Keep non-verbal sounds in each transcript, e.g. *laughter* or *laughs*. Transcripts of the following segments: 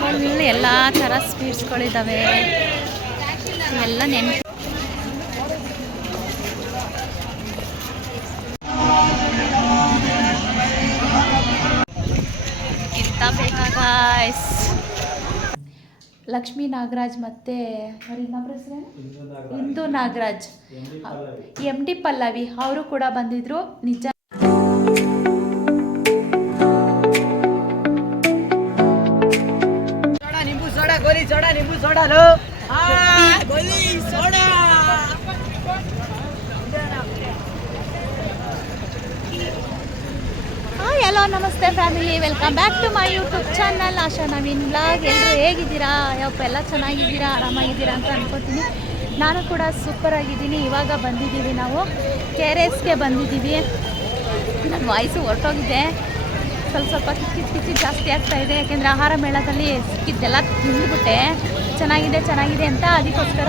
Full ಎಲ್ಲ ಥರ ಸ್ವೀಟ್ಸ್ಗಳಿದ್ದಾವೆ ಇವೆಲ್ಲ ನೆನಪು ಇಂಥ ಲಕ್ಷ್ಮೀ ನಾಗರಾಜ್ ಮತ್ತೆ Indu Nagaraj. M D Pallavi. ಅವರು ಕೂಡ ಬಂದಿದ್ರು. ನಿಜ సోడా నింబు ಹಲೋ, ನಮಸ್ತೆ family. Welcome back to my YouTube channel. Asha, Naveen blog ಎಲ್ಲರೂ ಹೇಗಿದ್ದೀರಾ? ಯಾವಪ್ಪ ಎಲ್ಲ ಚೆನ್ನಾಗಿದ್ದೀರಾ? ಆರಾಮಾಗಿದ್ದೀರಾ ಅಂತ ಅನ್ಕೋತೀನಿ. ನಾನು ಕೂಡ ಸೂಪರ್ ಆಗಿದ್ದೀನಿ. ಇವಾಗ ಬಂದಿದ್ದೀವಿ ನಾವು ಕೆ ಆರ್ ಎಸ್ಗೆ ಬಂದಿದ್ದೀವಿ. ನನ್ನ ವಾಯ್ಸು ಹೊರಟೋಗಿದೆ. ಸ್ವಲ್ಪ ಸ್ವಲ್ಪ ಕಿಚ್ಚಿದ್ ಜಾಸ್ತಿ ಆಗ್ತಾ ಇದೆ, ಯಾಕೆಂದರೆ ಆಹಾರ ಮೇಳದಲ್ಲಿ ಸಿಕ್ಕಿದ್ದೆಲ್ಲ ತಿಂದ್ಬಿಟ್ಟೆ. ಚೆನ್ನಾಗಿದೆ ಚೆನ್ನಾಗಿದೆ ಅಂತ ಅದಕ್ಕೋಸ್ಕರ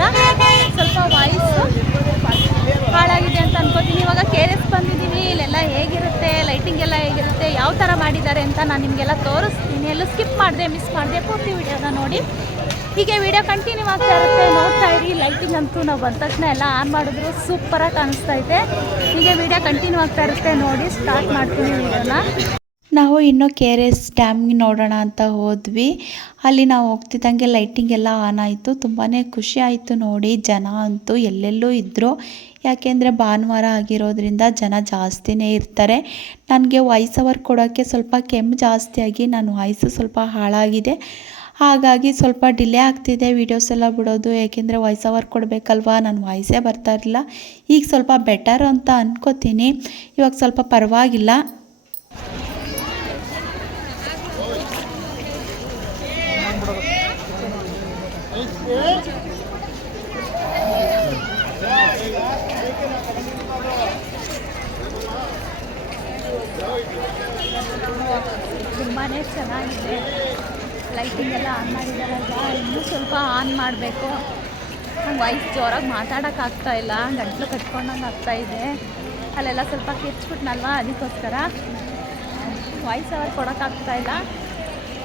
ಸ್ವಲ್ಪ ವಾಯ್ಸ್ ಹಾಳಾಗಿದೆ ಅಂತ ಅನ್ಕೋತೀನಿ. ಇವಾಗ ಕೆ ಆರ್ ಎಸ್ ಬಂದಿದ್ದೀವಿ, ಇಲ್ಲೆಲ್ಲ ಹೇಗಿರುತ್ತೆ ಲೈಟಿಂಗ್ ಎಲ್ಲ ಹೇಗಿರುತ್ತೆ, ಯಾವ ಥರ ಮಾಡಿದ್ದಾರೆ ಅಂತ ನಾನು ನಿಮಗೆಲ್ಲ ತೋರಿಸ್ತೀನಿ. ಎಲ್ಲೂ ಸ್ಕಿಪ್ ಮಾಡಿದೆ ಮಿಸ್ ಮಾಡಿದೆ, ಪೂರ್ತಿ ವಿಡಿಯೋನ ನೋಡಿ. ಹೀಗೆ ವಿಡಿಯೋ ಕಂಟಿನ್ಯೂ ಆಗ್ತಾ ಇರುತ್ತೆ. ನೋಡ್ತಾ ಇರಿ ಲೈಟಿಂಗ್ ಅಂತೂ ನಾವು ಬಂದ ತಕ್ಷಣ ಎಲ್ಲ ಆನ್ ಮಾಡಿದ್ರು ಸೂಪರಾಗಿ ಕಾಣಿಸ್ತಾ ಇದೆ. ಹೀಗೆ ವಿಡಿಯೋ ಕಂಟಿನ್ಯೂ ಆಗ್ತಾ ಇರುತ್ತೆ, ನೋಡಿ ಸ್ಟಾರ್ಟ್ ಮಾಡ್ತೀನಿ ವಿಡಿಯೋನ. ನಾವು ಇನ್ನೂ ಕೆ ಆರ್ ಎಸ್ ಡ್ಯಾಮ್ಗೆ ನೋಡೋಣ ಅಂತ ಹೋದ್ವಿ. ಅಲ್ಲಿ ನಾವು ಹೋಗ್ತಿದ್ದಂಗೆ ಲೈಟಿಂಗ್ ಎಲ್ಲ ಆನ್ ಆಯಿತು. ತುಂಬಾ ಖುಷಿ ಆಯಿತು ನೋಡಿ. ಜನ ಅಂತೂ ಎಲ್ಲೆಲ್ಲೂ ಇದ್ದರು ಯಾಕೆಂದರೆ ಭಾನುವಾರ ಆಗಿರೋದ್ರಿಂದ ಜನ ಜಾಸ್ತಿನೇ ಇರ್ತಾರೆ. ನನಗೆ ವಾಯ್ಸ್ ಅವರ್ ಕೊಡೋಕ್ಕೆ ಸ್ವಲ್ಪ ಕೆಮ್ಮು ಜಾಸ್ತಿಯಾಗಿ ನನ್ನ ವಾಯ್ಸು ಸ್ವಲ್ಪ ಹಾಳಾಗಿದೆ. ಹಾಗಾಗಿ ಸ್ವಲ್ಪ ಡಿಲೇ ಆಗ್ತಿದೆ ವೀಡಿಯೋಸ್ ಎಲ್ಲ ಬಿಡೋದು. ಏಕೆಂದರೆ ವಾಯ್ಸ್ ಅವರ್ ಕೊಡಬೇಕಲ್ವಾ? ನಾನು ವಾಯ್ಸೇ ಬರ್ತಾ ಇರಲಿಲ್ಲ. ಈಗ ಸ್ವಲ್ಪ ಬೆಟರ್ ಅಂತ ಅಂದ್ಕೋತೀನಿ ಇವಾಗ ಸ್ವಲ್ಪ ಪರವಾಗಿಲ್ಲ. ತುಂಬಾ ಚೆನ್ನಾಗಿದೆ. ಲೈಟಿಂಗ್ ಎಲ್ಲ ಆನ್ ಮಾಡಿದಾರಲ್ವ ಇನ್ನೂ ಸ್ವಲ್ಪ ಆನ್ ಮಾಡಬೇಕು. ನಂಗೆ ವಾಯ್ಸ್ ಜೋರಾಗಿ ಮಾತಾಡೋಕ್ಕಾಗ್ತಾ ಇಲ್ಲ. ಗಂಟ್ಲು ಕಟ್ಕೊಂಡಂಗೆ ಆಗ್ತಾ ಇದೆ. ಅಲ್ಲೆಲ್ಲ ಸ್ವಲ್ಪ ಕಿರ್ಚ್ಬಿಟ್ನಲ್ವ ಅದಕ್ಕೋಸ್ಕರ. ವಾಯ್ಸ್ ಅವರ್ ಕೊಡೋಕ್ಕಾಗ್ತಾ ಇಲ್ಲ.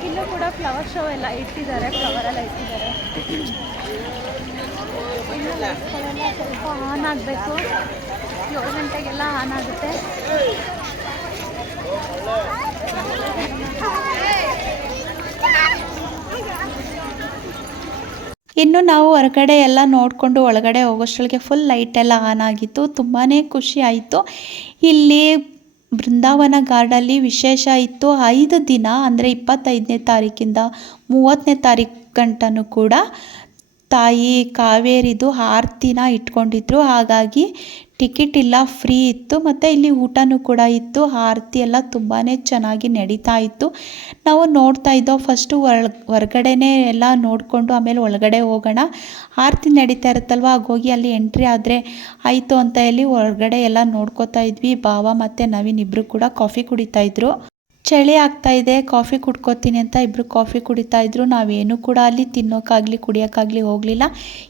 ಇನ್ನೂ ಕೂಡ ಫ್ಲವರ್ ಶೋ ಎಲ್ಲ ಇಟ್ಟಿದ್ದಾರೆ ಫ್ಲವರ್ ಎಲ್ಲ ಇಟ್ಟಿದ್ದಾರೆ. ಸ್ವಲ್ಪ ಆನ್ ಆಗಬೇಕು. ಏಳು ಗಂಟೆಗೆಲ್ಲ ಆನ್ ಆಗುತ್ತೆ. ಇನ್ನು ನಾವು ಹೊರಗಡೆ ಎಲ್ಲ ನೋಡಿಕೊಂಡು ಒಳಗಡೆ ಹೋಗೋಷ್ಟೊಳಗೆ ಫುಲ್ ಲೈಟ್ ಎಲ್ಲ ಆನ್ ಆಗಿತ್ತು. ತುಂಬಾ ಖುಷಿ ಆಯಿತು. ಇಲ್ಲಿ ಬೃಂದಾವನ ಗಾರ್ಡಲ್ಲಿ ವಿಶೇಷ ಇತ್ತು. ಐದು ದಿನ ಅಂದರೆ ಇಪ್ಪತ್ತೈದನೇ ತಾರೀಕಿಂದ ಮೂವತ್ತನೇ ತಾರೀಕು ಗಂಟನೂ ಕೂಡ ತಾಯಿ ಕಾವೇರಿದು ಆರತಿನ ಇಟ್ಕೊಂಡಿದ್ರು. ಹಾಗಾಗಿ ಟಿಕೆಟ್ ಇಲ್ಲ, ಫ್ರೀ ಇತ್ತು. ಮತ್ತು ಇಲ್ಲಿ ಊಟನೂ ಕೂಡ ಇತ್ತು. ಆರತಿ ಎಲ್ಲ ತುಂಬಾ ಚೆನ್ನಾಗಿ ನಡೀತಾ ಇತ್ತು. ನಾವು ನೋಡ್ತಾ ಇದ್ದೋ ಫಸ್ಟು ಒಳ ಹೊರ್ಗಡೆನೇ ಎಲ್ಲ ನೋಡಿಕೊಂಡು ಆಮೇಲೆ ಒಳಗಡೆ ಹೋಗೋಣ. ಆರತಿ ನಡೀತಾ ಇರುತ್ತಲ್ವ? ಹೋಗಿ ಅಲ್ಲಿ ಎಂಟ್ರಿ ಆದರೆ ಆಯಿತು ಅಂತ ಹೇಳಿ ಹೊರಗಡೆ ಎಲ್ಲ ನೋಡ್ಕೋತಾ ಇದ್ವಿ. ಭಾವ ಮತ್ತು ನವೀನ್ ಇಬ್ಬರು ಕೂಡ ಕಾಫಿ ಕುಡಿತಾ ಇದ್ರು. ಚಳಿ ಆಗ್ತಾ ಇದೆ, ಕಾಫಿ ಕುಡ್ಕೋತೀನಿ ಅಂತ ಇಬ್ಬರು ಕಾಫಿ ಕುಡಿತಾ ಇದ್ರು. ನಾವೇನು ಕೂಡ ಅಲ್ಲಿ ತಿನ್ನೋಕ್ಕಾಗಲಿ ಕುಡಿಯೋಕ್ಕಾಗಲಿ ಹೋಗಲಿಲ್ಲ.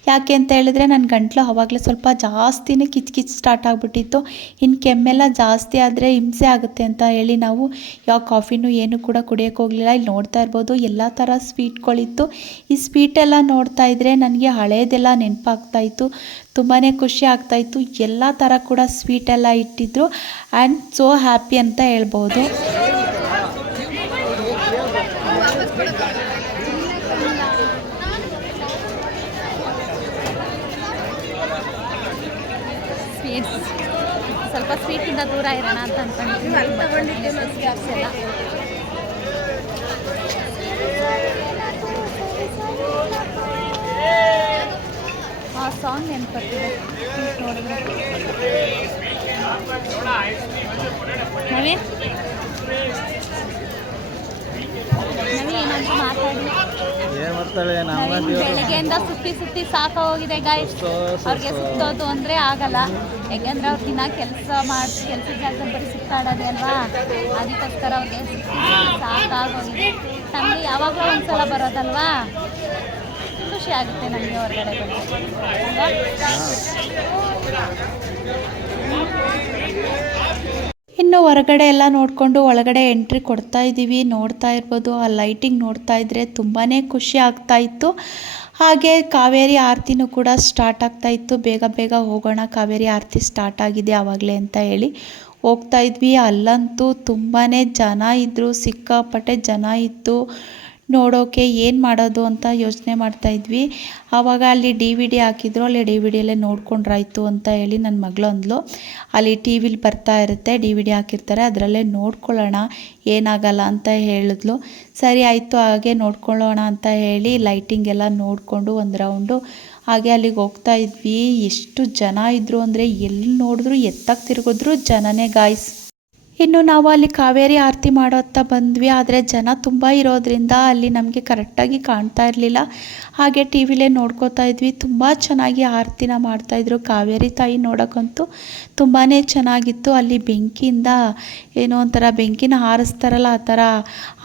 ಯಾಕೆ ಅಂತ ಹೇಳಿದ್ರೆ ನನ್ನ ಗಂಟ್ಲು ಅವಾಗಲೇ ಸ್ವಲ್ಪ ಜಾಸ್ತಿನೇ ಕಿಚ್ ಕಿಚ್ ಸ್ಟಾರ್ಟ್ ಆಗಿಬಿಟ್ಟಿತ್ತು. ಇನ್ನು ಕೆಮ್ಮೆಲ್ಲ ಜಾಸ್ತಿ ಆದರೆ ಹಿಂಸೆ ಆಗುತ್ತೆ ಅಂತ ಹೇಳಿ ನಾವು ಯಾವ ಕಾಫಿನೂ ಏನು ಕೂಡ ಕುಡಿಯೋಕ್ಕೆ ಹೋಗಲಿಲ್ಲ. ಇಲ್ಲಿ ನೋಡ್ತಾ ಇರ್ಬೋದು, ಎಲ್ಲ ಥರ ಸ್ವೀಟ್ಗಳಿತ್ತು. ಈ ಸ್ವೀಟೆಲ್ಲ ನೋಡ್ತಾ ಇದ್ದರೆ ನನಗೆ ಹಳೇದೆಲ್ಲ ನೆನಪಾಗ್ತಾ ಇತ್ತು. ತುಂಬಾ ಖುಷಿ ಆಗ್ತಾಯಿತ್ತು ಎಲ್ಲ ಥರ ಕೂಡ ಸ್ವೀಟೆಲ್ಲ ಇಟ್ಟಿದ್ರು. ಆ್ಯಂಡ್ ಸೋ ಹ್ಯಾಪಿ ಅಂತ ಹೇಳ್ಬೋದು ಸ್ವೀಟ್ಸ್ ಸ್ವಲ್ಪ ಸ್ವೀಟಿಂದ ದೂರ ಇರೋಣ ಅಂತ ಸ್ವೀಟ್ಸ್ ಎಲ್ಲ ಆ ಸಾಂಗ್ ನೆನಪರ್ತಿದೆ ನೋಡಿದ್ರೆ. ನವೀನ್? ನವೀನ್ ಏನಾದ್ರು ಮಾತಾಡಿ. ಏನ್ ಮಾಡ್ತಾಳೆ? ನವೀನ್ ಬೆಳಗ್ಗೆಯಿಂದ ಸುತ್ತಿ ಸುತ್ತಿ ಸಾಕ ಹೋಗಿದೆ ಗಾಯ್ಸ್ ಅವ್ರಿಗೆ ಸುತ್ತೋದು ಅಂದರೆ ಆಗಲ್ಲ. ಯಾಕೆಂದ್ರೆ ಅವ್ರು ದಿನ ಕೆಲಸ ಮಾಡಿ, ಕೆಲಸ ಜಾಗದಲ್ಲಿ ಬರೀ ಸುತ್ತಾಡೋದೇ ಅಲ್ವಾ? ಅದಕ್ಕೋಸ್ಕರ ಅವ್ರಿಗೆ ಸಾಕಾಗೋಗಿದೆ. ನಮಗೆ ಯಾವಾಗಲೂ ಒಂದ್ಸಲ ಬರೋದಲ್ವಾ? ಖುಷಿ ಆಗುತ್ತೆ ನಮಗೆ ಹೊರಗಡೆ ಬಂದು ಇನ್ನು ಹೊರಗಡೆ ಎಲ್ಲ ನೋಡಿಕೊಂಡು ಒಳಗಡೆ ಎಂಟ್ರಿ ಕೊಡ್ತಾ ಇದ್ದೀವಿ ನೋಡ್ತಾ ಇರ್ಬೋದು. ಆ ಲೈಟಿಂಗ್ ನೋಡ್ತಾ ಇದ್ದರೆ ತುಂಬಾ ಖುಷಿ ಆಗ್ತಾ ಇತ್ತು. ಹಾಗೆ ಕಾವೇರಿ ಆರತಿನೂ ಕೂಡ ಸ್ಟಾರ್ಟ್ ಆಗ್ತಾ ಇತ್ತು. ಬೇಗ ಬೇಗ ಹೋಗೋಣ, ಕಾವೇರಿ ಆರತಿ ಸ್ಟಾರ್ಟ್ ಆಗಿದೆ ಆವಾಗಲೇ ಅಂತ ಹೇಳಿ. ಹೋಗ್ತಾ ಇದ್ವಿ. ಅಲ್ಲಂತೂ ತುಂಬಾ ಜನ ಇದ್ದರು ಸಿಕ್ಕಾಪಟ್ಟೆ ಜನ ಇತ್ತು. ನೋಡೋಕೆ ಏನು ಮಾಡೋದು ಅಂತ ಯೋಚನೆ ಮಾಡ್ತಾ ಇದ್ವಿ. ಆವಾಗ ಅಲ್ಲಿ ಡಿ ವಿ ಡಿ ಹಾಕಿದ್ರು. ಅಲ್ಲಿ ಡಿ ವಿ ಡಿಯಲ್ಲೇ ನೋಡ್ಕೊಂಡ್ರಾಯ್ತು ಅಂತ ಹೇಳಿ ನನ್ನ ಮಗಳು ಅಂದ್ಲು. ಅಲ್ಲಿ ಟಿ ವಿಲಿ ಬರ್ತಾ ಇರುತ್ತೆ. ಡಿ ವಿ ಡಿ ಹಾಕಿರ್ತಾರೆ. ಅದರಲ್ಲೇ ನೋಡ್ಕೊಳ್ಳೋಣ. ಏನಾಗಲ್ಲ ಅಂತ ಹೇಳಿದ್ಲು. ಸರಿ ಆಯಿತು, ಹಾಗೆ ನೋಡ್ಕೊಳ್ಳೋಣ ಅಂತ ಹೇಳಿ ಲೈಟಿಂಗ್ ಎಲ್ಲ ನೋಡಿಕೊಂಡು ಒಂದು ರೌಂಡು ಹಾಗೆ ಅಲ್ಲಿಗೆ ಹೋಗ್ತಾ ಇದ್ವಿ. ಎಷ್ಟು ಜನ ಇದ್ದರು ಅಂದರೆ ಎಲ್ಲಿ ನೋಡಿದ್ರು ಎತ್ತಕ್ಕೆ ತಿರುಗಿದ್ರು ಜನನೇ ಗಾಯ್ಸ್ ಇನ್ನು ನಾವು ಅಲ್ಲಿ ಕಾವೇರಿ ಆರತಿ ಮಾಡೋತ್ತ ಬಂದ್ವಿ, ಆದರೆ ಜನ ತುಂಬ ಇರೋದ್ರಿಂದ ಅಲ್ಲಿ ನಮಗೆ ಕರೆಕ್ಟಾಗಿ ಕಾಣ್ತಾ ಇರಲಿಲ್ಲ. ಹಾಗೆ ಟಿ ವಿಲೇ ನೋಡ್ಕೋತಾ ಇದ್ವಿ, ತುಂಬ ಚೆನ್ನಾಗಿ ಆರತಿನ ಮಾಡ್ತಾಯಿದ್ರು ಕಾವೇರಿ ತಾಯಿ ನೋಡೋಕ್ಕಂತೂ. ತುಂಬಾ ಚೆನ್ನಾಗಿತ್ತು, ಅಲ್ಲಿ ಬೆಂಕಿಯಿಂದ ಏನೋ ಒಂಥರ ಬೆಂಕಿನ ಹಾರಿಸ್ತಾರಲ್ಲ ಆ ಥರ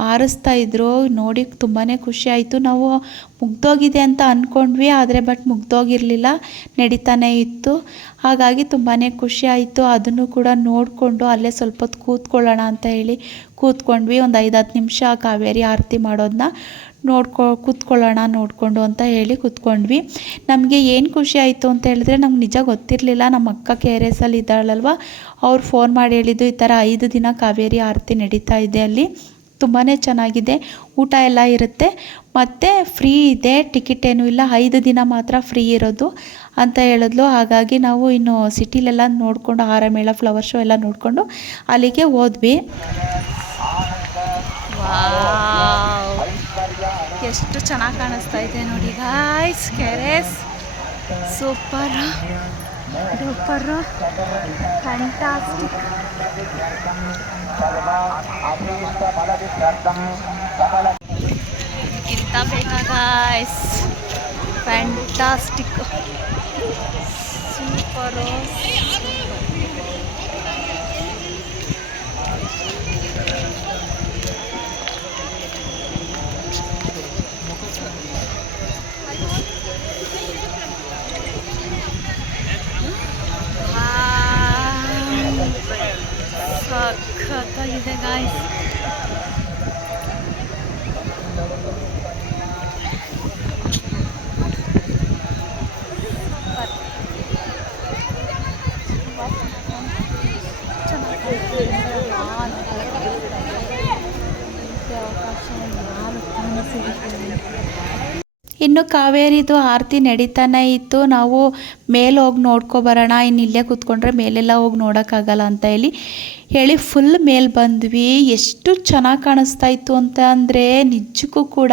ಹಾರಿಸ್ತಾ ಇದ್ರು, ನೋಡಿ ತುಂಬಾ ಖುಷಿ ಆಯಿತು. ನಾವು ಮುಗ್ದೋಗಿದೆ ಅಂತ ಅಂದ್ಕೊಂಡ್ವಿ ಆದರೆ ಬಟ್ ಮುಗ್ದೋಗಿರಲಿಲ್ಲ. ನಡೀತಾನೆ ಇತ್ತು. ಹಾಗಾಗಿ ತುಂಬಾ ಖುಷಿ ಆಯಿತು. ಅದನ್ನು ಕೂಡ ನೋಡಿಕೊಂಡು ಅಲ್ಲೇ ಸ್ವಲ್ಪ ಹೊತ್ತು ಕೂತ್ಕೊಳ್ಳೋಣ ಅಂತ ಹೇಳಿ ಕೂತ್ಕೊಂಡ್ವಿ. ಒಂದು ಐದು ಹತ್ತು ನಿಮಿಷ ಕಾವೇರಿ ಆರತಿ ಮಾಡೋದನ್ನ ನೋಡ್ಕೊ, ಕೂತ್ಕೊಳ್ಳೋಣ ನೋಡಿಕೊಂಡು ಅಂತ ಹೇಳಿ ಕೂತ್ಕೊಂಡ್ವಿ. ನಮಗೆ ಏನು ಖುಷಿ ಆಯಿತು ಅಂತ ಹೇಳಿದ್ರೆ ನಮ್ಗೆ ನಿಜ ಗೊತ್ತಿರಲಿಲ್ಲ. ನಮ್ಮ ಅಕ್ಕ ಕೆ ಆರ್ ಎಸ್ ಅಲ್ಲಿ ಇದ್ದಾಳಲ್ವ? ಅವ್ರು ಫೋನ್ ಮಾಡಿ ಹೇಳಿದ್ದು ಈ ಥರ ಐದು ದಿನ ಕಾವೇರಿ ಆರತಿ ನಡೀತಾ ಇದೆ ಅಲ್ಲಿ. ತುಂಬಾ ಚೆನ್ನಾಗಿದೆ. ಊಟ ಎಲ್ಲ ಇರುತ್ತೆ. ಮತ್ತು ಫ್ರೀ ಇದೆ ಟಿಕೆಟ್ ಏನೂ ಇಲ್ಲ. ಐದು ದಿನ ಮಾತ್ರ ಫ್ರೀ ಇರೋದು ಅಂತ ಹೇಳಿದ್ಲು. ಹಾಗಾಗಿ ನಾವು ಇನ್ನು ಸಿಟಿಲೆಲ್ಲ ನೋಡಿಕೊಂಡು ಆಹಾರ ಮೇಳ ಫ್ಲವರ್ ಶೋ ಎಲ್ಲ ನೋಡಿಕೊಂಡು ಅಲ್ಲಿಗೆ ಹೋದ್ವಿ. ಎಷ್ಟು ಚೆನ್ನಾಗಿ ಕಾಣಿಸ್ತಾ ಇದೆ ನೋಡಿ ಗಾಯ್ಸ್ ಕೆರೆಸ್ ಸೂಪರ್ ಸೂಪರ್ ಫ್ಯಾಂಟಾಸ್ಟಿಕ್ ಬೇಕಾ ಗಾಯ್ಸ್ ಫ್ಯಾಂಟಾಸ್ಟಿಕ್ ಸೂಪರು ಸಖತ್ತಾಗಿದೆ ಗಾಯ್ಸ್ ಇನ್ನು ಕಾವೇರಿದು ಆರತಿ ನಡೀತಾನೆ ಇತ್ತು. ನಾವು ಮೇಲೆ ಹೋಗಿ ನೋಡ್ಕೊಬರೋಣ ಇನ್ನು ಇಲ್ಲೇ ಕೂತ್ಕೊಂಡ್ರೆ ಮೇಲೆಲ್ಲ ಹೋಗಿ ನೋಡೋಕ್ಕಾಗಲ್ಲ ಅಂತ ಹೇಳಿ ಹೇಳಿ ಫುಲ್ ಮೇಲೆ ಬಂದ್ವಿ. ಎಷ್ಟು ಚೆನ್ನಾಗಿ ಕಾಣಿಸ್ತಾ ಇತ್ತು ಅಂತ ಅಂದರೆ ನಿಜಕ್ಕೂ ಕೂಡ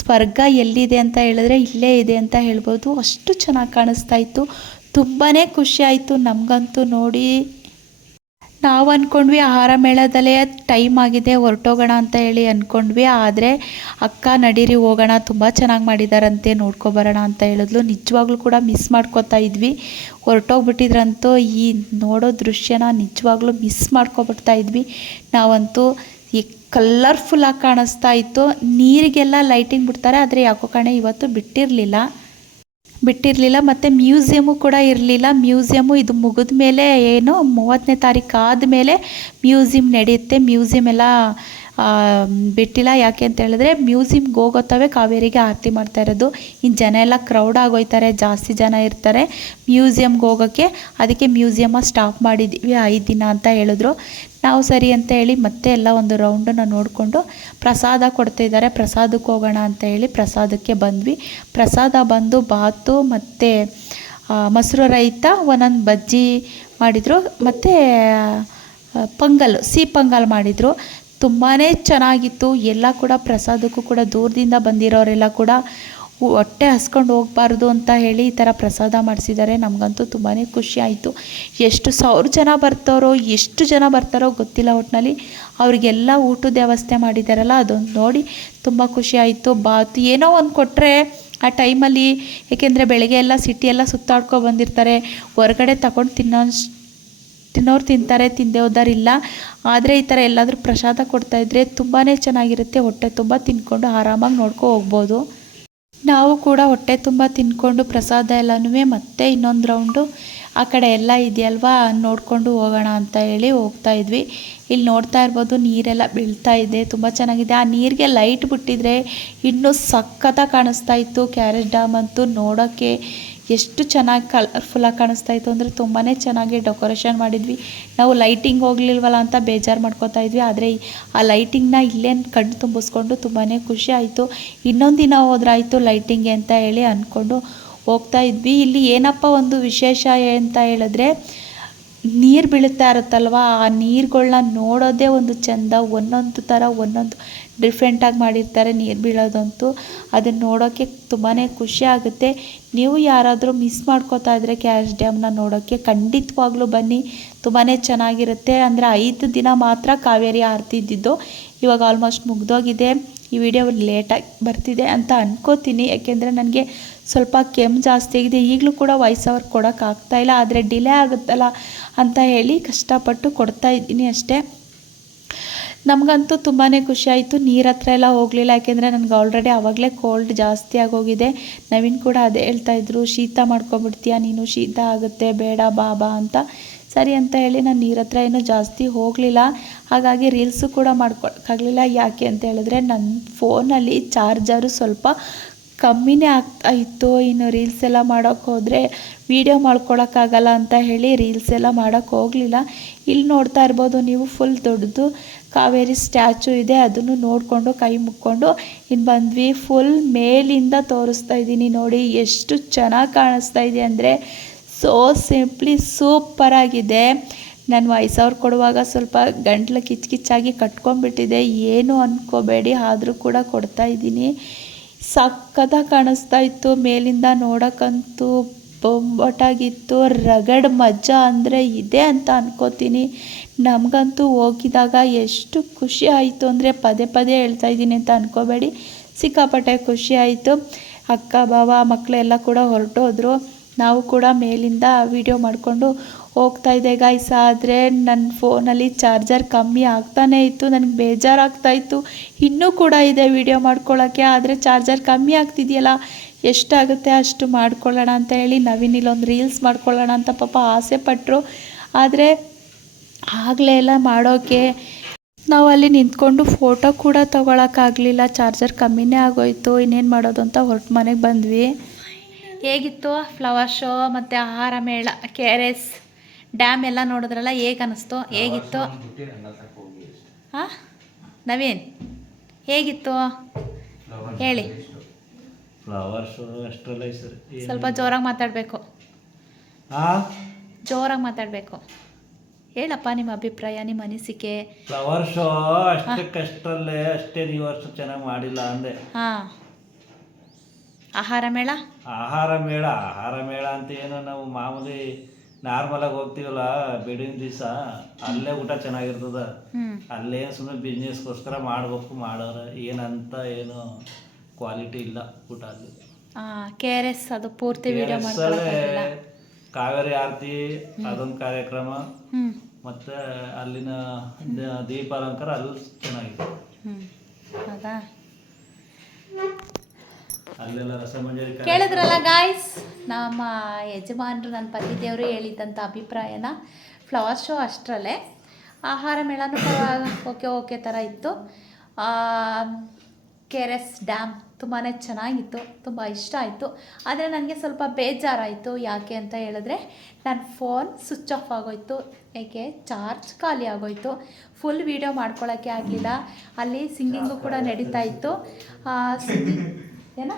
ಸ್ವರ್ಗ ಎಲ್ಲಿದೆ ಅಂತ ಹೇಳಿದ್ರೆ ಇಲ್ಲೇ ಇದೆ ಅಂತ ಹೇಳ್ಬೋದು. ಅಷ್ಟು ಚೆನ್ನಾಗಿ ಕಾಣಿಸ್ತಾ ಇತ್ತು. ತುಂಬಾ ಖುಷಿ ಆಯಿತು ನಮಗಂತೂ ನೋಡಿ. ನಾವು ಅಂದ್ಕೊಂಡ್ವಿ ಆಹಾರ ಮೇಳದಲ್ಲೇ ಟೈಮ್ ಆಗಿದೆ, ಹೊರಟೋಗೋಣ ಅಂತ ಹೇಳಿ ಅಂದ್ಕೊಂಡ್ವಿ ಆದರೆ ಅಕ್ಕ, ನಡೀರಿ, ಹೋಗೋಣ, ತುಂಬ ಚೆನ್ನಾಗಿ ಮಾಡಿದಾರಂತೆ, ನೋಡ್ಕೊಬರೋಣ ಅಂತ ಹೇಳಿದ್ಲು. ನಿಜವಾಗ್ಲೂ ಕೂಡ ಮಿಸ್ ಮಾಡ್ಕೋತಾ ಇದ್ವಿ. ಹೊರಟೋಗ್ಬಿಟ್ಟಿದ್ರಂತೂ ಈ ನೋಡೋ ದೃಶ್ಯನ ನಿಜವಾಗ್ಲೂ ಮಿಸ್ ಮಾಡ್ಕೊಬಿಡ್ತಾ ಇದ್ವಿ. ನಾವಂತೂ ಈ ಕಲರ್ಫುಲ್ಲಾಗಿ ಕಾಣಿಸ್ತಾ ಇತ್ತು. ನೀರಿಗೆಲ್ಲ ಲೈಟಿಂಗ್ ಬಿಡ್ತಾರೆ, ಆದರೆ ಯಾಕೋ ಕಣೆ ಇವತ್ತು ಬಿಟ್ಟಿರಲಿಲ್ಲ. ಬಿಟ್ಟಿರಲಿಲ್ಲ, ಮತ್ತು ಮ್ಯೂಸಿಯಮು ಕೂಡ ಇರಲಿಲ್ಲ. ಮ್ಯೂಸಿಯಮು ಇದು ಮುಗಿದ ಮೇಲೆ ಏನು ಮೂವತ್ತನೇ ತಾರೀಕು ಆದಮೇಲೆ ಮ್ಯೂಸಿಯಮ್ ನಡೆಯುತ್ತೆ. ಮ್ಯೂಸಿಯಮ್ ಎಲ್ಲ ಬಿಟ್ಟಿಲ್ಲ. ಯಾಕೆ ಅಂತ ಹೇಳಿದ್ರೆ ಮ್ಯೂಸಿಯಮ್ಗೆ ಹೋಗೋತ್ತವೆ ಕಾವೇರಿಗೆ ಆರತಿ ಮಾಡ್ತಾ ಇರೋದು. ಇನ್ನು ಜನ ಎಲ್ಲ ಕ್ರೌಡ್ ಆಗೋಯ್ತಾರೆ, ಜಾಸ್ತಿ ಜನ ಇರ್ತಾರೆ. ಮ್ಯೂಸಿಯಮ್ಗೆ ಹೋಗೋಕ್ಕೆ ಅದಕ್ಕೆ ಮ್ಯೂಸಿಯಮ್ಮ ಸ್ಟಾಪ್ ಮಾಡಿದ್ವಿ ಐದು ದಿನ ಅಂತ ಹೇಳಿದ್ರು. ನಾವು ಸರಿ ಅಂತ ಹೇಳಿ ಮತ್ತೆ ಎಲ್ಲ ಒಂದು ರೌಂಡನ್ನು ನೋಡಿಕೊಂಡು ಪ್ರಸಾದ ಕೊಡ್ತಿದ್ದಾರೆ ಪ್ರಸಾದಕ್ಕೆ ಹೋಗೋಣ ಅಂತ ಹೇಳಿ ಪ್ರಸಾದಕ್ಕೆ ಬಂದ್ವಿ. ಪ್ರಸಾದ ಬಂದು ಬಾತು ಮತ್ತು ಮೊಸರು ರೈತ, ಒಂದೊಂದು ಬಜ್ಜಿ ಮಾಡಿದರು. ಮತ್ತು ಪೊಂಗಲ್, ಸಿಹಿ ಪೊಂಗಲ್ ಮಾಡಿದರು. ತುಂಬಾ ಚೆನ್ನಾಗಿತ್ತು. ಎಲ್ಲ ಕೂಡ ಪ್ರಸಾದಕ್ಕೂ ಕೂಡ ದೂರದಿಂದ ಬಂದಿರೋರೆಲ್ಲ ಕೂಡ ಹೊಟ್ಟೆ ಹಸ್ಕೊಂಡು ಹೋಗಬಾರ್ದು ಅಂತ ಹೇಳಿ ಈ ಥರ ಪ್ರಸಾದ ಮಾಡಿಸಿದ್ದಾರೆ. ನಮಗಂತೂ ತುಂಬಾ ಖುಷಿ ಆಯಿತು. ಎಷ್ಟು ಸಾವಿರ ಜನ ಬರ್ತಾರೋ, ಎಷ್ಟು ಜನ ಬರ್ತಾರೋ ಗೊತ್ತಿಲ್ಲ ಒಟ್ಟಿನಲ್ಲಿ ಅವರಿಗೆಲ್ಲ ಊಟದ ವ್ಯವಸ್ಥೆ ಮಾಡಿದ್ದಾರಲ್ಲ ಅದೊಂದು ನೋಡಿ ತುಂಬ ಖುಷಿ ಆಯಿತು. ಬಾತ್ ಏನೋ ಒಂದು ಕೊಟ್ಟರೆ ಆ ಟೈಮಲ್ಲಿ ಏಕೆಂದರೆ ಬೆಳಗ್ಗೆ ಎಲ್ಲ ಸಿಟಿ ಎಲ್ಲ ಸುತ್ತಾಡ್ಕೊ ಬಂದಿರ್ತಾರೆ. ಹೊರಗಡೆ ತಗೊಂಡು ತಿನ್ನೋ ತಿನ್ನೋರು ತಿಂತಾರೆ, ತಿಂದೇ ಹೋದಾರಿಲ್ಲ. ಆದರೆ ಈ ಥರ ಎಲ್ಲಾದರೂ ಪ್ರಸಾದ ಕೊಡ್ತಾಯಿದ್ರೆ ತುಂಬಾ ಚೆನ್ನಾಗಿರುತ್ತೆ ಹೊಟ್ಟೆ ತುಂಬ ತಿನ್ಕೊಂಡು ಆರಾಮಾಗಿ ನೋಡ್ಕೊ ಹೋಗ್ಬೋದು. ನಾವು ಕೂಡ ಹೊಟ್ಟೆ ತುಂಬ ತಿನ್ಕೊಂಡು ಪ್ರಸಾದ ಎಲ್ಲನೂ ಮತ್ತೆ ಇನ್ನೊಂದು ರೌಂಡು ಆ ಕಡೆ ಎಲ್ಲ ಇದೆಯಲ್ವಾ ನೋಡಿಕೊಂಡು ಹೋಗೋಣ ಅಂತ ಹೇಳಿ ಹೋಗ್ತಾ ಇದ್ವಿ. ಇಲ್ಲಿ ನೋಡ್ತಾ ಇರ್ಬೋದು ನೀರೆಲ್ಲ ಬೀಳ್ತಾ ಇದೆ, ತುಂಬ ಚೆನ್ನಾಗಿದೆ. ಆ ನೀರಿಗೆ ಲೈಟ್ ಬಿಟ್ಟಿದ್ರೆ ಇನ್ನೂ ಸಖತ್ತಾಗಿ ಕಾಣಿಸ್ತಾ ಇತ್ತು. ಕ್ಯಾರೆಟ್ ಡ್ಯಾಮ್ ಅಂತೂ ನೋಡೋಕ್ಕೆ ಎಷ್ಟು ಚೆನ್ನಾಗಿ ಕಲರ್ಫುಲ್ಲಾಗಿ ಕಾಣಿಸ್ತಾ ಇತ್ತು ಅಂದರೆ ತುಂಬಾ ಚೆನ್ನಾಗಿ ಡೆಕೋರೇಷನ್ ಮಾಡಿದ್ವಿ. ನಾವು ಲೈಟಿಂಗ್ ಹೋಗ್ಲಿಲ್ವಲ್ಲ ಅಂತ ಬೇಜಾರು ಮಾಡ್ಕೋತಾ ಇದ್ವಿ. ಆದರೆ ಆ ಲೈಟಿಂಗ್ನ ಇಲ್ಲೇ ಕಣ್ಣು ತುಂಬಿಸ್ಕೊಂಡು ತುಂಬಾ ಖುಷಿ ಆಯಿತು. ಇನ್ನೊಂದು ದಿನ ಹೋದ್ರಾಯಿತು ಲೈಟಿಂಗ್ ಅಂತ ಹೇಳಿ ಅಂದ್ಕೊಂಡು ಹೋಗ್ತಾ ಇದ್ವಿ. ಇಲ್ಲಿ ಏನಪ್ಪ ಒಂದು ವಿಶೇಷ ಅಂತ ಹೇಳಿದ್ರೆ ನೀರು ಬೀಳುತ್ತಾ ಇರುತ್ತಲ್ವ? ಆ ನೀರುಗಳ್ನ ನೋಡೋದೇ ಒಂದು ಚೆಂದ, ಒಂದೊಂದು ಥರ ಒಂದೊಂದು ಡಿಫ್ರೆಂಟಾಗಿ ಮಾಡಿರ್ತಾರೆ ನೀರು ಬೀಳೋದಂತೂ. ಅದನ್ನು ನೋಡೋಕ್ಕೆ ತುಂಬಾ ಖುಷಿ ಆಗುತ್ತೆ. ನೀವು ಯಾರಾದರೂ ಮಿಸ್ ಮಾಡ್ಕೋತಾ ಇದ್ದರೆ ಕ್ಯಾಶ್ ಡ್ಯಾಮ್ನ ನೋಡೋಕ್ಕೆ ಖಂಡಿತವಾಗ್ಲೂ ಬನ್ನಿ. ತುಂಬಾ ಚೆನ್ನಾಗಿರುತ್ತೆ. ಅಂದರೆ ಐದು ದಿನ ಮಾತ್ರ ಕಾವೇರಿ ಆರತಿ ಇದ್ದಿದ್ದು. ಇವಾಗ ಆಲ್ಮೋಸ್ಟ್ ಮುಗ್ದೋಗಿದೆ. ಈ ವಿಡಿಯೋ ಲೇಟಾಗಿ ಬರ್ತಿದೆ ಅಂತ ಅನ್ಕೋತೀನಿ. ಯಾಕೆಂದರೆ ನನಗೆ ಸ್ವಲ್ಪ ಕೆಮ್ಮು ಜಾಸ್ತಿ ಆಗಿದೆ. ಈಗಲೂ ಕೂಡ ವಾಯ್ಸ್ ಓವರ್ ಕೊಡೋಕ್ಕಾಗ್ತಾಯಿಲ್ಲ ಆದರೆ ಡಿಲೇ ಆಗುತ್ತಲ್ಲ ಅಂತ ಹೇಳಿ ಕಷ್ಟಪಟ್ಟು ಕೊಡ್ತಾ ಇದ್ದೀನಿ ಅಷ್ಟೇ. ನಮಗಂತೂ ತುಂಬಾ ಖುಷಿ ಆಯಿತು. ನೀರ ಹತ್ರ ಎಲ್ಲ ಹೋಗಲಿಲ್ಲ. ಯಾಕೆಂದರೆ ನನಗೆ ಆಲ್ರೆಡಿ ಆವಾಗಲೇ ಕೋಲ್ಡ್ ಜಾಸ್ತಿ ಆಗೋಗಿದೆ. ನವೀನ್ ಕೂಡ ಅದೇ ಹೇಳ್ತಾ ಇದ್ರು, ಶೀತ ಮಾಡ್ಕೊಬಿಡ್ತೀಯ ನೀನು ಶೀತ ಆಗುತ್ತೆ. ಬೇಡ ಬಾಬಾ ಅಂತ. ಸರಿ ಅಂತ ಹೇಳಿ ನಾನು ನೀರ ಹತ್ರ ಏನೂ ಜಾಸ್ತಿ ಹೋಗಲಿಲ್ಲ. ಹಾಗಾಗಿ ರೀಲ್ಸು ಕೂಡ ಮಾಡ್ಕೊಳಕ್ಕಾಗಲಿಲ್ಲ ಯಾಕೆ ಅಂತ ಹೇಳಿದ್ರೆ ನನ್ನ ಫೋನಲ್ಲಿ ಚಾರ್ಜರು ಸ್ವಲ್ಪ ಕಮ್ಮಿನೇ ಆಗ್ತಾ ಇತ್ತು. ಇನ್ನು ರೀಲ್ಸ್ ಎಲ್ಲ ಮಾಡೋಕ್ಕೆ ಹೋದರೆ ವೀಡಿಯೋ ಮಾಡ್ಕೊಳಕ್ಕಾಗಲ್ಲ ಅಂತ ಹೇಳಿ ರೀಲ್ಸ್ ಎಲ್ಲ ಮಾಡೋಕ್ಕೆ ಹೋಗಲಿಲ್ಲ. ಇಲ್ಲಿ ನೋಡ್ತಾ ಇರ್ಬೋದು ನೀವು ಫುಲ್ ದೊಡ್ಡದು ಕಾವೇರಿ ಸ್ಟ್ಯಾಚು ಇದೆ. ಅದನ್ನು ನೋಡಿಕೊಂಡು ಕೈ ಮುಕ್ಕೊಂಡು ಇನ್ನು ಬಂದ್ವಿ. ಫುಲ್ ಮೇಲಿಂದ ತೋರಿಸ್ತಾ ಇದ್ದೀನಿ ನೋಡಿ ಎಷ್ಟು ಚೆನ್ನಾಗಿ ಕಾಣಿಸ್ತಾ ಇದೆ ಅಂದರೆ ಸೋ ಸಿಂಪ್ಲಿ ಸೂಪರಾಗಿದೆ ನಾನು ವಯಸ್ಸವ್ರು ಕೊಡುವಾಗ ಸ್ವಲ್ಪ ಗಂಟ್ಲು ಕಿಚ್ ಕಿಚ್ಚಾಗಿ ಕಟ್ಕೊಂಡ್ಬಿಟ್ಟಿದೆ. ಏನು ಅಂದ್ಕೋಬೇಡಿ ಆದರೂ ಕೂಡ ಕೊಡ್ತಾ ಇದ್ದೀನಿ. ಸಖತ್ತಾಗಿ ಕಾಣಿಸ್ತಾ ಇತ್ತು, ಮೇಲಿಂದ ನೋಡೋಕ್ಕಂತೂ ಬೊಂಬಟಾಗಿತ್ತು. ರಗಡ್ ಮಜಾ ಅಂದರೆ ಇದೆ ಅಂತ ಅನ್ಕೋತೀನಿ. ನಮಗಂತೂ ಹೋಗಿದಾಗ ಎಷ್ಟು ಖುಷಿ ಆಯಿತು ಅಂದರೆ ಪದೇ ಪದೇ ಹೇಳ್ತಾ ಇದ್ದೀನಿ ಅಂತ ಅನ್ಕೋಬೇಡಿ. ಸಿಕ್ಕಾಪಟ್ಟೆ ಖುಷಿ ಆಯಿತು. ಅಕ್ಕ, ಬಾವ ಮಕ್ಕಳೆಲ್ಲ ಕೂಡ ಹೊರಟೋದ್ರು. ನಾವು ಕೂಡ ಮೇಲಿಂದ ವಿಡಿಯೋ ಮಾಡಿಕೊಂಡು ಹೋಗ್ತಾ ಇದೆ ಗಾಯ್ಸ್ ಆದರೆ ನನ್ನ ಫೋನಲ್ಲಿ ಚಾರ್ಜರ್ ಕಮ್ಮಿ ಆಗ್ತಾನೇ ಇತ್ತು. ನನಗೆ ಬೇಜಾರಾಗ್ತಾ ಇತ್ತು. ಇನ್ನೂ ಕೂಡ ಇದೆ ವಿಡಿಯೋ ಮಾಡ್ಕೊಳ್ಳೋಕ್ಕೆ ಆದರೆ ಚಾರ್ಜರ್ ಕಮ್ಮಿ ಆಗ್ತಿದೆಯಲ್ಲ? ಎಷ್ಟಾಗುತ್ತೆ ಅಷ್ಟು ಮಾಡ್ಕೊಳ್ಳೋಣ ಅಂತ ಹೇಳಿ ನವೀನ್ ಇಲ್ಲೊಂದು ರೀಲ್ಸ್ ಮಾಡ್ಕೊಳ್ಳೋಣ ಅಂತ ಪಾಪ ಆಸೆ ಪಟ್ಟರು ಆದರೆ ಆಗಲೇ ಎಲ್ಲ ಮಾಡೋಕ್ಕೆ ನಾವು ಅಲ್ಲಿ ನಿಂತ್ಕೊಂಡು ಫೋಟೋ ಕೂಡ ತೊಗೊಳಕ್ಕಾಗಲಿಲ್ಲ ಚಾರ್ಜರ್ ಕಮ್ಮಿನೇ ಆಗೋಯ್ತು. ಇನ್ನೇನು ಮಾಡೋದು ಅಂತ ಹೊರಟು ಮನೆಗೆ ಬಂದ್ವಿ. ಹೇಗಿತ್ತು ಫ್ಲವರ್ ಶೋ ಮತ್ತು ಆಹಾರ ಮೇಳ? ಕೆ ಆರ್ ಎಸ್ ಡ್ಯಾಮ್ ಎಲ್ಲ ನೋಡಿದ್ರಲ್ಲ ಹೇಗೆ ಅನ್ನಿಸ್ತು ಹೇಗಿತ್ತು? ಹಾಂ? ನವೀನ್? ಹೇಗಿತ್ತು? ಹೇಳಿ. ಸ್ವಲ್ಪ ಜೋರಾಗಿ ಮಾತಾಡಬೇಕು. ಹಾಂ ಜೋರಾಗಿ ಮಾತಾಡಬೇಕು. ಹೇಳಪ್ಪ ನಿಮ್ಮ ಅಭಿಪ್ರಾಯ ನಿಮ್ಮ ಅನಿಸಿಕೆ. ಫ್ಲವರ್ ಶೋ ಅಷ್ಟಕ್ಕಷ್ಟರಲ್ಲೇ ಅಷ್ಟೇ ನೀವು ವರ್ಷ ಚೆನ್ನಾಗಿ ಮಾಡಿಲ್ಲ ಅಂದೆ. ಹಾಂ. ಆಹಾರ ಮೇಳ? ಆಹಾರ ಮೇಳ ಆಹಾರ ಮೇಳ ಅಂತ ಏನು ನಾವು ಮಾಮೂಲಿ ನಾರ್ಮಲಾಗಿ ಹೋಗ್ತೀವಲ್ಲ ಬಿಡುವಿನ ದಿವಸ ಅಲ್ಲೇ ಊಟ ಚೆನ್ನಾಗಿರ್ತದ. ಅಲ್ಲೇ ಸುಮ್ಮನೆ ಬಿಸ್ನೆಸ್ಗೋಸ್ಕರ ಮಾಡ್ಬೇಕು ಮಾಡೋರು ಏನಂತ ಏನು ಕ್ವಾಲಿಟಿ ಇಲ್ಲ ಊಟ ಅಲ್ಲಿ. ಕೆ ಆರ್ ಎಸ್ ಅದು ಪೂರ್ತಿ ವಿಡಿಯೋ ಕಾವೇರಿ ಆರತಿ ಅದೊಂದು ಕಾರ್ಯಕ್ರಮ. ಮತ್ತೆ ಅಲ್ಲಿನ ದೀಪಾಲಂಕಾರ ಅಲ್ಲಿ ಚೆನ್ನಾಗಿದೆ. ಹೌದಾ. ಕೇಳಿದ್ರಲ್ಲ ಗಾಯ್ಸ್ ನಮ್ಮ ಯಜಮಾನರು ನನ್ನ ಪತಿ ದೇವರು ಹೇಳಿದಂತ ಅಭಿಪ್ರಾಯನ ಫ್ಲವರ್ ಶೋ ಅಷ್ಟರಲ್ಲೇ. ಆಹಾರ ಮೇಳನೂ ಓಕೆ ಓಕೆ ಥರ ಇತ್ತು. ಕೆ ಆರ್ ಎಸ್ ಡ್ಯಾಮ್ ತುಂಬಾ ಚೆನ್ನಾಗಿತ್ತು ತುಂಬ ಇಷ್ಟ ಆಯಿತು. ಆದರೆ ನನಗೆ ಸ್ವಲ್ಪ ಬೇಜಾರಾಯಿತು. ಯಾಕೆ ಅಂತ ಹೇಳಿದ್ರೆ ನನ್ನ ಫೋನ್ ಸ್ವಿಚ್ ಆಫ್ ಆಗೋಯ್ತು ಏಕೆ ಚಾರ್ಜ್ ಖಾಲಿ ಆಗೋಯ್ತು. ಫುಲ್ ವೀಡಿಯೋ ಮಾಡ್ಕೊಳ್ಳೋಕ್ಕೆ ಆಗಲಿಲ್ಲ. ಅಲ್ಲಿ ಸಿಂಗಿಂಗು ಕೂಡ ನಡೀತಾ ಇತ್ತು. ಸಿಂಗಿಂಗ್ *laughs* ಏನ?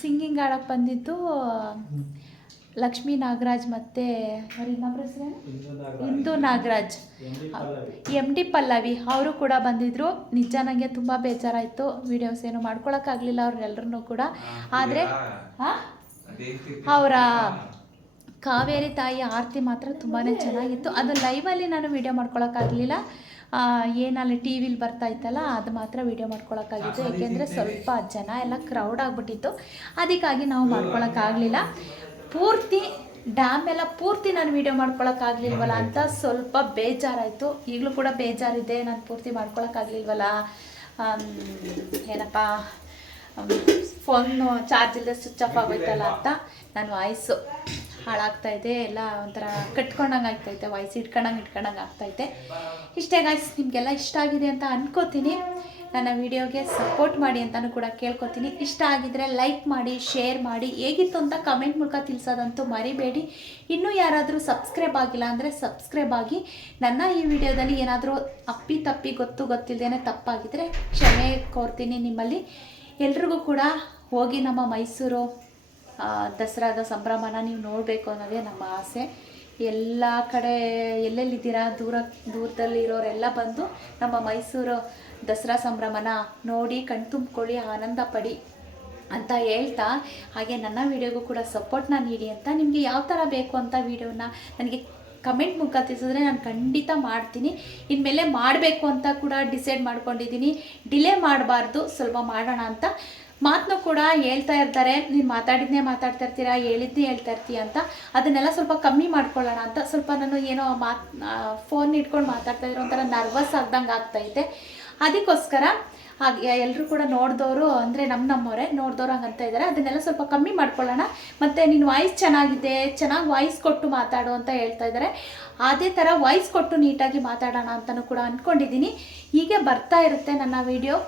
ಸಿಂಗಿಂಗ್ ಆಡಕ್ಕೆ ಬಂದಿದ್ದು ಲಕ್ಷ್ಮೀ ನಾಗರಾಜ್ ಮತ್ತು ಅವ್ರ ಹೆಸರೇನು Indu Nagaraj. M D Pallavi. ಅವರು ಕೂಡ ಬಂದಿದ್ದರು ನಿಜ ನನಗೆ ತುಂಬ ಬೇಜಾರಾಯಿತು. ವಿಡಿಯೋಸ್ ಏನು ಮಾಡ್ಕೊಳಕ್ಕಾಗಲಿಲ್ಲ ಅವ್ರೆಲ್ಲರೂ ಕೂಡ. ಆದರೆ ಅವರ ಕಾವೇರಿ ತಾಯಿ ಆರತಿ ಮಾತ್ರ ತುಂಬಾ ಚೆನ್ನಾಗಿತ್ತು. ಅದು ಲೈವಲ್ಲಿ ನಾನು ವಿಡಿಯೋ ಮಾಡ್ಕೊಳಕ್ಕಾಗಲಿಲ್ಲ ಏನಲ್ಲಿ ಟಿ ವಿಲಿ ಬರ್ತಾ ಇತ್ತಲ್ಲ ಅದು ಮಾತ್ರ ವೀಡಿಯೋ ಮಾಡ್ಕೊಳಕ್ಕಾಗಿತ್ತು. ಏಕೆಂದರೆ ಸ್ವಲ್ಪ ಜನ ಎಲ್ಲ ಕ್ರೌಡ್ ಆಗಿಬಿಟ್ಟಿತ್ತು. ಅದಕ್ಕಾಗಿ ನಾವು ಮಾಡ್ಕೊಳಕ್ಕಾಗಲಿಲ್ಲ ಪೂರ್ತಿ ಡ್ಯಾಮ್ ಎಲ್ಲ ಪೂರ್ತಿ ನಾನು ವೀಡಿಯೋ ಮಾಡ್ಕೊಳಕ್ಕಾಗಲಿಲ್ವಲ್ಲ ಅಂತ ಸ್ವಲ್ಪ ಬೇಜಾರಾಯಿತು. ಈಗಲೂ ಕೂಡ ಬೇಜಾರಿದೆ ನಾನು ಪೂರ್ತಿ ಮಾಡ್ಕೊಳಕ್ಕಾಗಲಿಲ್ವಲ್ಲ ಏನಪ್ಪ ಫೋನು ಚಾರ್ಜ್ ಇಲ್ಲದೆ ಸ್ವಿಚ್ ಆಫ್ ಆಗೋಯ್ತಲ್ಲ ಅಂತ. ನನ್ನ ವಾಯ್ಸು ಹಾಳಾಗ್ತಾ ಇದೆ, ಎಲ್ಲ ಒಂಥರ ಕಟ್ಕೊಂಡಂಗೆ ಆಗ್ತೈತೆ ವಾಯ್ಸ್ ಇಟ್ಕೊಂಡಂಗೆ ಇಟ್ಕೊಂಡಂಗೆ ಆಗ್ತೈತೆ ಇಷ್ಟೇ ಗಾಯ್ಸ್ ನಿಮಗೆಲ್ಲ ಇಷ್ಟ ಆಗಿದೆ ಅಂತ ಅನ್ಕೋತೀನಿ. ನನ್ನ ವಿಡಿಯೋಗೆ ಸಪೋರ್ಟ್ ಮಾಡಿ ಅಂತಲೂ ಕೂಡ ಕೇಳ್ಕೊತೀನಿ. ಇಷ್ಟ ಆಗಿದ್ರೆ ಲೈಕ್ ಮಾಡಿ ಶೇರ್ ಮಾಡಿ. ಹೇಗಿತ್ತು ಅಂತ ಕಮೆಂಟ್ ಮೂಲಕ ತಿಳಿಸೋದಂತೂ ಮರಿಬೇಡಿ. ಇನ್ನೂ ಯಾರಾದರೂ ಸಬ್ಸ್ಕ್ರೈಬ್ ಆಗಿಲ್ಲ ಅಂದರೆ ಸಬ್ಸ್ಕ್ರೈಬ್ ಆಗಿ. ನನ್ನ ಈ ವಿಡಿಯೋದಲ್ಲಿ ಏನಾದರೂ ಅಪ್ಪಿ ತಪ್ಪಿ, ಗೊತ್ತು ಗೊತ್ತಿಲ್ಲದೇನೆ ತಪ್ಪಾಗಿದ್ದರೆ ಕ್ಷಮೆ ಕೋರ್ತೀನಿ ನಿಮ್ಮಲ್ಲಿ. ಎಲ್ರಿಗೂ ಕೂಡ ಹೋಗಿ ನಮ್ಮ ಮೈಸೂರು ದಸರಾದ ಸಂಭ್ರಮನ ನೀವು ನೋಡಬೇಕು ಅನ್ನೋದೇ ನಮ್ಮ ಆಸೆ. ಎಲ್ಲ ಕಡೆ ಎಲ್ಲೆಲ್ಲಿದ್ದೀರಾ? ದೂರ, ದೂರದಲ್ಲಿರೋರೆಲ್ಲ ಬಂದು ನಮ್ಮ ಮೈಸೂರು ದಸರಾ ಸಂಭ್ರಮನ ನೋಡಿ ಕಣ್ತುಂಬ್ಕೊಳ್ಳಿ ಆನಂದ ಪಡಿ ಅಂತ ಹೇಳ್ತಾ, ಹಾಗೆ ನನ್ನ ವಿಡಿಯೋಗೂ ಕೂಡ ಸಪೋರ್ಟ್ನ ನೀಡಿ ಅಂತ ನಿಮಗೆ ಯಾವ ಥರ ಬೇಕು ಅಂತ ವಿಡಿಯೋನ ನನಗೆ ಕಮೆಂಟ್ ಮುಖ ತಿಳಿಸಿದ್ರೆ ನಾನು ಖಂಡಿತ ಮಾಡ್ತೀನಿ. ಇನ್ಮೇಲೆ ಮಾಡಬೇಕು ಅಂತ ಕೂಡ ಡಿಸೈಡ್ ಮಾಡ್ಕೊಂಡಿದ್ದೀನಿ. ಡಿಲೇ ಮಾಡಬಾರ್ದು ಸ್ವಲ್ಪ ಮಾಡೋಣ ಅಂತ. ಮಾತನ್ನು ಕೂಡ ಹೇಳ್ತಾ ಇರ್ತಾರೆ, ನೀನು ಮಾತಾಡಿದ್ನೇ ಮಾತಾಡ್ತಾ ಇರ್ತೀರಾ, ಹೇಳಿದ್ನೇ ಹೇಳ್ತಾ ಇರ್ತೀಯ ಅಂತ. ಅದನ್ನೆಲ್ಲ ಸ್ವಲ್ಪ ಕಮ್ಮಿ ಮಾಡ್ಕೊಳ್ಳೋಣ ಅಂತ. ಸ್ವಲ್ಪ ನಾನು ಏನೋ ಮಾತ್ ಫೋನ್ ಇಟ್ಕೊಂಡು ಮಾತಾಡ್ತಾ ಇದ್ರೆ ಒಂಥರ ನರ್ವಸ್ ಆಗ್ದಂಗೆ ಆಗ್ತೈತೆ ಅದಕ್ಕೋಸ್ಕರ ಹಾಗೆ ಎಲ್ಲರೂ ಕೂಡ ನೋಡಿದವರು ಅಂದರೆ ನಮ್ಮ ನಮ್ಮವರೇ ನೋಡಿದವ್ರು ಹಂಗಂತ ಇದ್ದಾರೆ ಅದನ್ನೆಲ್ಲ ಸ್ವಲ್ಪ ಕಮ್ಮಿ ಮಾಡ್ಕೊಳ್ಳೋಣ. ಮತ್ತು ನಿನ್ನ ವಾಯ್ಸ್ ಚೆನ್ನಾಗಿದೆ, ಚೆನ್ನಾಗಿ ವಾಯ್ಸ್ ಕೊಟ್ಟು ಮಾತಾಡು ಅಂತ ಹೇಳ್ತಾ ಇದ್ದಾರೆ ಅದೇ ಥರ ವಾಯ್ಸ್ ಕೊಟ್ಟು ನೀಟಾಗಿ ಮಾತಾಡೋಣ ಅಂತಲೂ ಕೂಡ ಅಂದ್ಕೊಂಡಿದ್ದೀನಿ ಹೀಗೆ ಬರ್ತಾ ಇರುತ್ತೆ ನನ್ನ ವಿಡಿಯೋ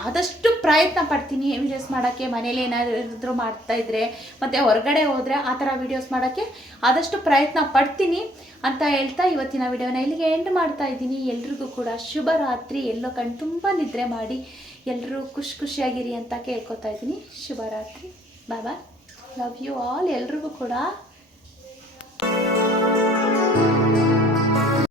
ಆದಷ್ಟು ಪ್ರಯತ್ನ ಪಡ್ತೀನಿ ವೀಡಿಯೋಸ್ ಮಾಡೋಕ್ಕೆ, ಮನೇಲಿ ಏನಾದರೂ ಮಾಡ್ತಾ ಇದ್ರೆ, ಮತ್ತು ಹೊರಗಡೆ ಹೋದರೆ ಆ ಥರ ವೀಡಿಯೋಸ್ ಮಾಡೋಕ್ಕೆ ಆದಷ್ಟು ಪ್ರಯತ್ನ ಪಡ್ತೀನಿ ಅಂತ ಹೇಳ್ತಾ ಇವತ್ತಿನ ವಿಡಿಯೋನ ಇಲ್ಲಿಗೆ ಎಂಡ್ ಮಾಡ್ತಾ ಇದ್ದೀನಿ. ಎಲ್ರಿಗೂ ಕೂಡ ಶುಭ ರಾತ್ರಿ. ಎಲ್ಲೋ ಕಣ್ ತುಂಬ ನಿದ್ರೆ ಮಾಡಿ ಎಲ್ಲರೂ ಖುಷಿ ಖುಷಿಯಾಗಿರಿ ಅಂತ ಕೇಳ್ಕೊತಾ ಇದ್ದೀನಿ. ಶುಭರಾತ್ರಿ ಬಾಯ್ ಲವ್ ಯು ಆಲ್ ಎಲ್ರಿಗೂ ಕೂಡ.